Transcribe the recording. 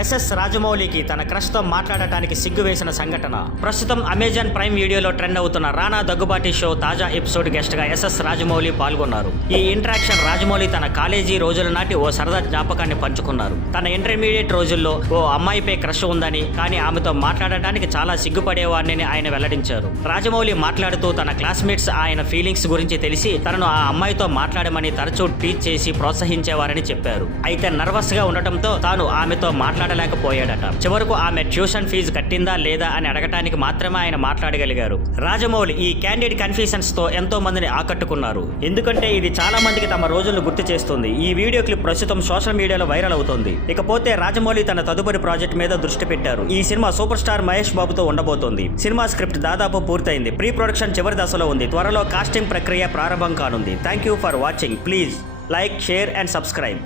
SS రాజమౌళికి తన crush తో మాట్లాడటానికి సిగ్గు వేసిన సంఘటన. ప్రస్తుతం అమెజాన్ ప్రైమ్ వీడియోలో ట్రెండ్ అవుతున్న రానా దగ్గుబాటి షో తాజా ఎపిసోడ్ గెస్ట్ గా ఎస్ఎస్ రాజమౌళి పాల్గొన్నారు. ఈ ఇంటరాక్షన్ రాజమౌళి తన కాలేజీ రోజుల నాటి ఓ సరదా జ్ఞాపకాన్ని పంచుకున్నారు. తన ఇంటర్మీడియట్ రోజుల్లో ఓ అమ్మాయిపై క్రష్ ఉందని, కానీ ఆమెతో మాట్లాడటానికి చాలా సిగ్గుపడేవాడిని ఆయన వెల్లడించారు. రాజమౌళి మాట్లాడుతూ తన క్లాస్మేట్స్ ఆయన ఫీలింగ్స్ గురించి తెలిసి తనను ఆ అమ్మాయితో మాట్లాడమని తరచూ టీచ్ చేసి ప్రోత్సహించేవారని చెప్పారు. అయితే నర్వస్ గా ఉండటంతో తాను ఆమెతో మాట్లాడలేకపోయాడట. చివరకు ఆమె ట్యూషన్ ఫీజు కట్టిందా లేదా అని అడగటానికి మాత్రమే ఆయన మాట్లాడగలిగారు. రాజమౌళి ఈ క్యాండిడ్ కన్ఫ్యూషన్స్ తో ఎంతో మందిని ఆకట్టుకున్నారు. ఎందుకంటే ఇది చాలా మందికి తమ రోజులను గుర్తు చేస్తుంది. ఈ వీడియో క్లిప్ ప్రస్తుతం సోషల్ మీడియాలో వైరల్ అవుతోంది. ఇకపోతే రాజమౌళి తన తదుపరి ప్రాజెక్ట్ మీద దృష్టి పెట్టారు. ఈ సినిమా సూపర్ స్టార్ మహేష్ బాబుతో ఉండబోతోంది. సినిమా స్క్రిప్ట్ దాదాపు పూర్తయింది. ప్రీ ప్రొడక్షన్ చివరి దశలో ఉంది. త్వరలో కాస్టింగ్ ప్రక్రియ ప్రారంభం కానుంది. Thank you for watching. Please like, share and subscribe.